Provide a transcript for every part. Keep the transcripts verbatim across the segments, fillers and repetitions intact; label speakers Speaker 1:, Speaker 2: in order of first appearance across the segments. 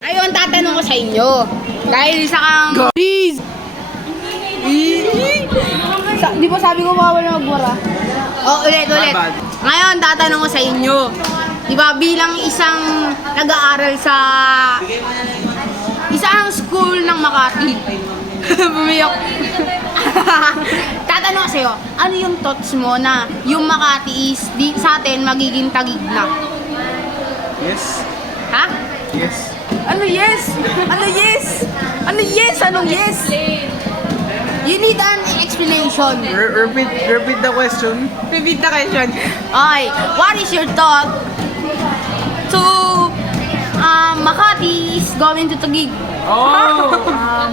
Speaker 1: Ayun, tatanong ko sa inyo. Dahil isa kang... Please! Sa, di ba sabi ko bawal na magbura? Oh, ulit, ulit. Ngayon, tatanong ko sa inyo. Di ba bilang isang nag-aaral sa... isang school ng Makati. Bumiyok. Tatanong ko sa'yo, ano yung thoughts mo na yung Makati is di, sa atin magiging Taguig na?
Speaker 2: Yes.
Speaker 1: Ha?
Speaker 2: Yes.
Speaker 1: Ano yes? Ano yes? Ano yes? Ano yes? You need an explanation.
Speaker 2: Re- repeat, repeat the question.
Speaker 1: Repeat the question. Okay, what is your thought to um, Makati is going to Taguig?
Speaker 2: Oh, um,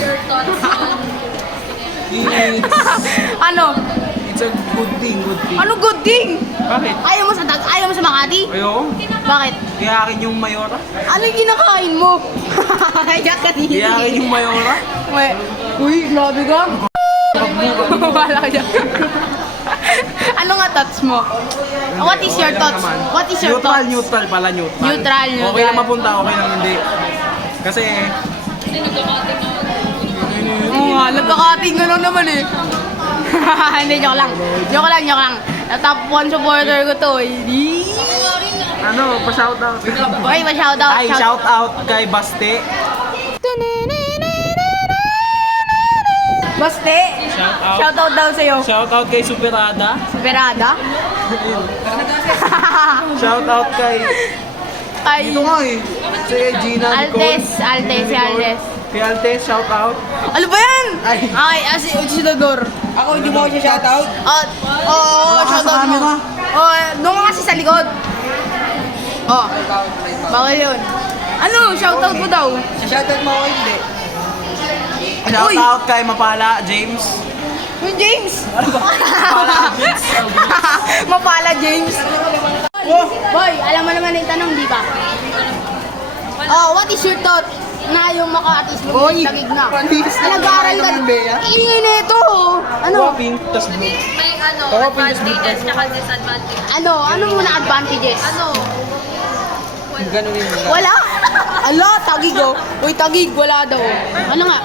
Speaker 2: it's,
Speaker 1: Ano?
Speaker 2: it's a good thing, good thing.
Speaker 1: Ano good thing?
Speaker 2: Bakit?
Speaker 1: Ayaw mo sa Tag, ayaw mo sa Makati?
Speaker 2: Ayoko.
Speaker 1: Bakit?
Speaker 2: Kiyakin yung mayora.
Speaker 1: Ano yung kinakain mo? Kaya kanina.
Speaker 2: Kiyakin yung mayora.
Speaker 1: Uy, uy, grabe ka. Wala ka dyan. Ano nga thoughts mo? What is your
Speaker 2: Okay lang
Speaker 1: thoughts?
Speaker 2: naman.
Speaker 1: What is your
Speaker 2: neutral,
Speaker 1: thoughts?
Speaker 2: Neutral pala, neutral.
Speaker 1: Neutral, neutral.
Speaker 2: Okay lang mapunta, okay lang hindi. Kasi,
Speaker 1: Oo nga, nagkakating ka lang naman eh. Hindi, joke lang. Joke lang, joke lang. Top one supporter ko to eh. Di-
Speaker 2: ano, pa-shout out.
Speaker 1: Okay, ma-shoutout.
Speaker 2: Ay, shout out kay Baste.
Speaker 1: Baste!
Speaker 2: Shout out.
Speaker 1: Shoutout daw sa'yo.
Speaker 2: Shout out kay Superada.
Speaker 1: Superada?
Speaker 2: Shout out kay...
Speaker 1: Ay,
Speaker 2: Ito nga eh. Si Gina Nicole.
Speaker 1: Altes, Altes, si Altes.
Speaker 2: Kay Altes, shout out.
Speaker 1: Ano ba yan?
Speaker 2: Ay.
Speaker 1: Ay, ah, si Uchidador.
Speaker 3: Ako, hindi mo ako siya shoutout.
Speaker 1: Oh, oo,
Speaker 2: Wala ka sa
Speaker 1: shoutout mo.
Speaker 2: camera.
Speaker 1: Oh, doon ka kasi sa likod. Oh, bawal yun. Ano, shoutout mo daw.
Speaker 3: Shoutout mo ako, hindi.
Speaker 2: Shout
Speaker 1: Uy.
Speaker 2: out kay Mapala James.
Speaker 1: Yung James.
Speaker 2: Mapala James.
Speaker 1: Mapala James. Oh, boy, alam mo naman yung tanong, di ba? Oh, what is your thought na yung Makati is magiging Taguig na?
Speaker 3: panis na
Speaker 1: Nag-aaral ka.
Speaker 3: naman, Bea.
Speaker 1: Iingay na ito. Ano?
Speaker 2: Pink, tas blue.
Speaker 4: May ano,
Speaker 2: Oo, pindas
Speaker 4: advantages tsaka disadvantages.
Speaker 1: Ano? Ano muna advantages?
Speaker 4: Ano?
Speaker 3: Ganunin mo.
Speaker 1: Wala. Ala, Taguig oh. Uy, Taguig, wala daw. Ano nga?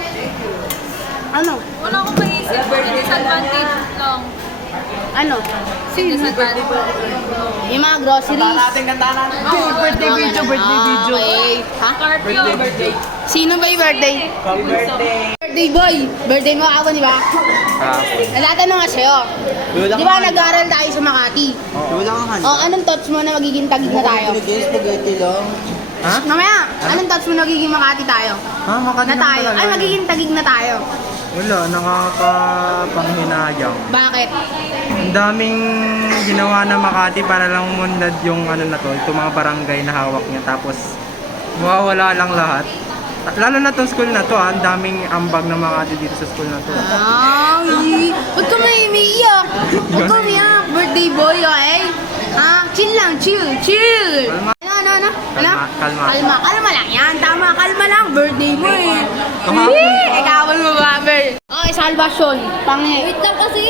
Speaker 1: Ano?
Speaker 4: Wala akong maisip. May disadvantage lang.
Speaker 1: Ano?
Speaker 4: Disadvantage.
Speaker 1: Yung mga groceries.
Speaker 2: Natin kanta natin.
Speaker 1: Birthday video, birthday video. Okay. Ha?
Speaker 4: Scorpio.
Speaker 2: Birthday.
Speaker 1: Sino ba yung birthday?
Speaker 2: Happy birthday.
Speaker 1: Birthday boy. Birthday mo ako, di ba? Natatanong nga sa'yo. Di ba nag-aaral tayo sa Makati?
Speaker 2: Wala kang handa.
Speaker 1: O, anong thoughts mo na magiging Taguig na tayo?
Speaker 3: Spaghetti lang.
Speaker 2: Ha?
Speaker 1: Mamaya, anong thoughts mo na magiging Makati tayo?
Speaker 2: Ha? Makati
Speaker 1: Na tayo? Ay, magiging Taguig na tayo.
Speaker 2: Wala, nakakapanghinayang.
Speaker 1: Bakit?
Speaker 2: Ang daming ginawa na Makati para lang umundad yung ano na to, itong mga barangay na hawak niya. Tapos, mawawala lang lahat. Lalo na tong school na to, ah, ang daming ambag na Makati dito sa school na to.
Speaker 1: Ay, ba't ka may umiiyak? Huwag ka umiiyak. Birthday boy, okay? Ha? Chill lang, chill, chill.
Speaker 2: Kalma.
Speaker 1: Ano, ano, ano? Ano?
Speaker 2: Kalma, kalma.
Speaker 1: Kalma, kalma lang yan. Tama, kalma lang. Birthday mo eh.
Speaker 2: Kahapon.
Speaker 1: Eh, ikawan mo ba, Ber? Okay, salvation. Pangi.
Speaker 4: Wait lang kasi.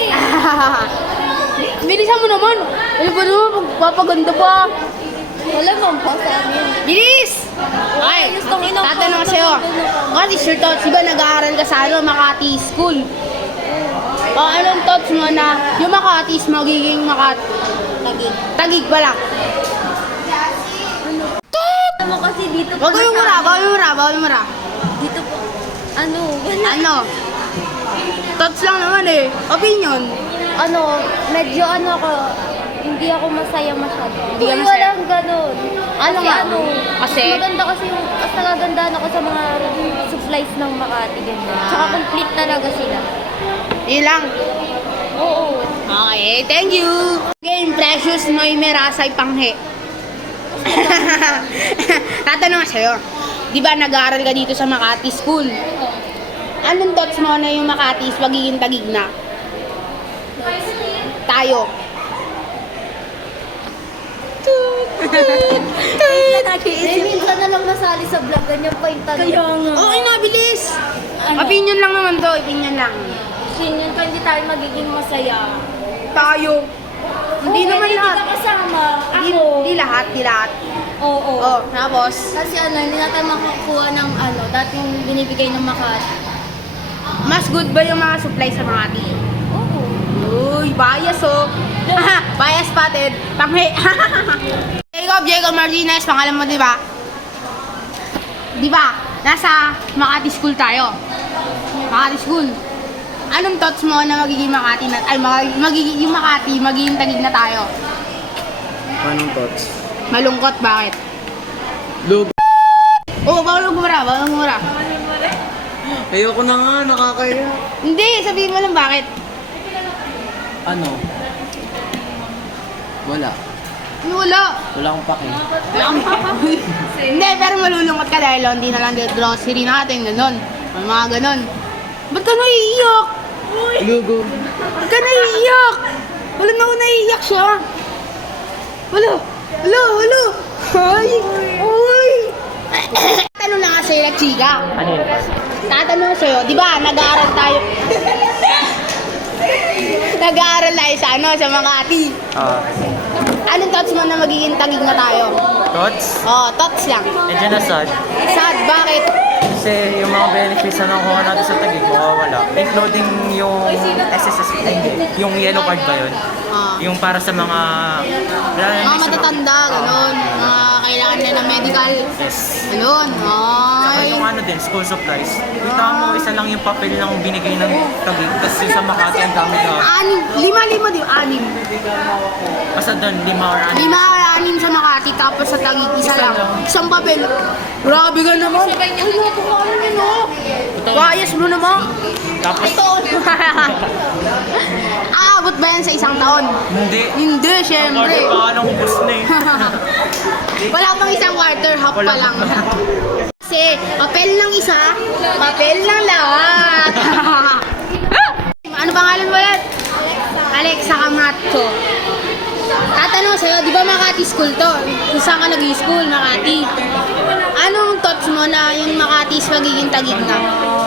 Speaker 1: Bilisan mo naman. Ano ba naman? Magpapaganda pa.
Speaker 4: Wala mong pa sa amin.
Speaker 1: Bilis! Okay,
Speaker 4: Gustong ina-
Speaker 1: tatanong ko sa'yo. What is your thoughts? Diba nag-aaral ka sa ano, Makati School? O, anong thoughts mo na yung Makati is magiging Makati?
Speaker 4: Taguig.
Speaker 1: Taguig pala.
Speaker 4: Ano kasi dito
Speaker 1: Wag mo yung mura, bawal yung mura, bawal yung mura.
Speaker 4: Dito po. Ano? Wala.
Speaker 1: Ano? Thoughts lang naman eh. Opinion.
Speaker 4: Ano, medyo ano ako, hindi ako masaya masyado.
Speaker 1: Hindi ka
Speaker 4: Uy,
Speaker 1: masaya?
Speaker 4: walang ganun.
Speaker 1: Ano
Speaker 4: kasi
Speaker 1: nga?
Speaker 4: ano,
Speaker 1: Kasi?
Speaker 4: mas maganda kasi yung, mas nagagandaan ako sa mga supplies ng Makati, ganyan.
Speaker 1: Ah.
Speaker 4: Tsaka complete talaga sila.
Speaker 1: Yun lang.
Speaker 4: Oo.
Speaker 1: Okay, thank you. Game Precious Noy Merasay Panghe. Tatanong nga sa'yo. Di ba nag-aaral ka dito sa Makati School? Anong thoughts mo na yung Makati is magiging Taguig na? Tayo.
Speaker 4: Eh, minsan na lang nasali sa vlog, ganyan pa yung tanong. Kaya nga.
Speaker 1: Okay na, bilis. Opinion lang naman to, opinion lang.
Speaker 4: Ganyan pa, hindi tayo magiging masaya.
Speaker 1: Tayo. Hindi
Speaker 4: Oo,
Speaker 1: naman
Speaker 4: hindi
Speaker 1: lahat.
Speaker 4: ka kasama.
Speaker 1: Di,
Speaker 4: Ako.
Speaker 1: di lahat, di lahat.
Speaker 4: Oo.
Speaker 1: Oh, tapos,
Speaker 4: Kasi ano, hindi natin makakuha ng ano, dating binibigay ng Makati.
Speaker 1: mas good ba yung mga supply sa Makati?
Speaker 4: Oo.
Speaker 1: Uy, bias oh. Bias spotted. Panghi. Jacob, Jacob Martinez, pangalan mo, di ba? Di ba? Nasa Makati School tayo. Makati School. Anong thoughts mo na magiging Makati na, ay, mag- magiging, yung Makati, magiging Taguig na tayo?
Speaker 3: Anong thoughts?
Speaker 1: Malungkot, bakit?
Speaker 3: Lug.
Speaker 1: Oo, oh, bawal gumura, bawal gumura.
Speaker 3: Ayoko na nga, nakakaya.
Speaker 1: Hindi, sabihin mo lang bakit.
Speaker 3: Ano? Wala.
Speaker 1: Ano wala?
Speaker 3: Wala akong pake.
Speaker 1: Wala kang papawi. Hindi, pero malulungkot ka dahil hindi na lang yung grocery natin, ganun. May mga ganun. Ba't ka naiiyak?
Speaker 3: Lugo.
Speaker 1: Ba't ka naiiyak? Wala na ako naiiyak siya. Wala. Wala, wala. Ay, uy. Tatanong lang nga sa'yo, like, chika.
Speaker 2: Ano yun?
Speaker 1: Tatanong ko sa'yo, di ba, nag-aaral tayo. Nag-aaral tayo sa ano, sa Makati.
Speaker 2: Ah,
Speaker 1: Anong thoughts mo na magiging Taguig na tayo?
Speaker 2: thoughts?
Speaker 1: Oh, thoughts lang.
Speaker 2: Medyo na sad.
Speaker 1: Sad, bakit?
Speaker 2: Kasi yung mga benefits na nakuha natin sa Taguig, mawawala. Including yung S S S, ay, hindi. Yung yellow card ba yun?
Speaker 1: Ah.
Speaker 2: Yung para sa mga...
Speaker 1: Mga matatanda, ganun. Mga kailangan na ng medical.
Speaker 2: Yes.
Speaker 1: Ganun.
Speaker 2: Saka
Speaker 1: Ay.
Speaker 2: yung ano din, school supplies. Kita mo, isa lang yung papel ng binigay ng Taguig. Tapos yung sa Makati, ang dami na.
Speaker 1: Anim. Lima-lima, di ba? Anim.
Speaker 2: Basta doon, lima or ano.
Speaker 1: Lima or anim sa Makati, tapos sa Taguig, isa lang. Isang papel. Grabe ka naman. Ay, napakaano yun, oh. Bias mo naman.
Speaker 2: Tapos,
Speaker 1: Ito. Aabot ba yan sa isang taon?
Speaker 2: hindi.
Speaker 1: Hindi,
Speaker 2: Quarter
Speaker 1: syempre.
Speaker 2: pa ka lang ubus na eh.
Speaker 1: Wala pang isang quarter, half pa
Speaker 2: Wala
Speaker 1: lang.
Speaker 2: pa.
Speaker 1: Kasi, papel ng isa, papel ng lahat. Ano pangalan mo ulit? Alexa Camacho. Tatanong sa'yo, di ba Makati School to? Kung saan ka nag-school, Makati. Anong thoughts mo na yung Makati is magiging Taguig na?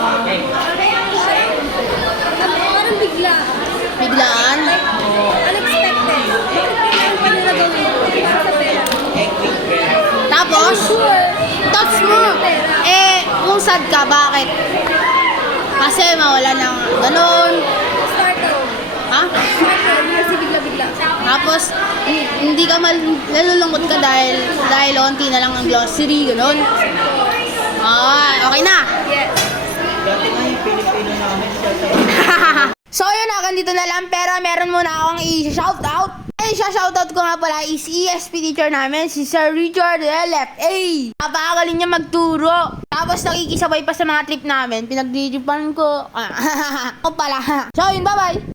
Speaker 4: Parang bigla.
Speaker 1: Biglaan?
Speaker 4: Unexpected. Ano na gawin ko? Sa pera.
Speaker 1: Tapos, thoughts mo, eh, kung sad ka, bakit? Kasi mawala ng ganun.
Speaker 4: Startle.
Speaker 1: Ha?
Speaker 4: Startle. Kasi bigla-bigla.
Speaker 1: Tapos, hin- hindi ka mal nalulungkot ka dahil dahil onti na lang ang glossary, ganun. Ah, okay na.
Speaker 4: Yes.
Speaker 1: So yun na, ganito na lang, pero meron muna akong i-shoutout. Eh, shoutout ko nga pala is E S P teacher namin, si Sir Richard L F A. Napakagaling niya magturo. Tapos nakikisabay pa sa mga trip namin, pinag-dripan ko. Ako pala. So yun, bye-bye!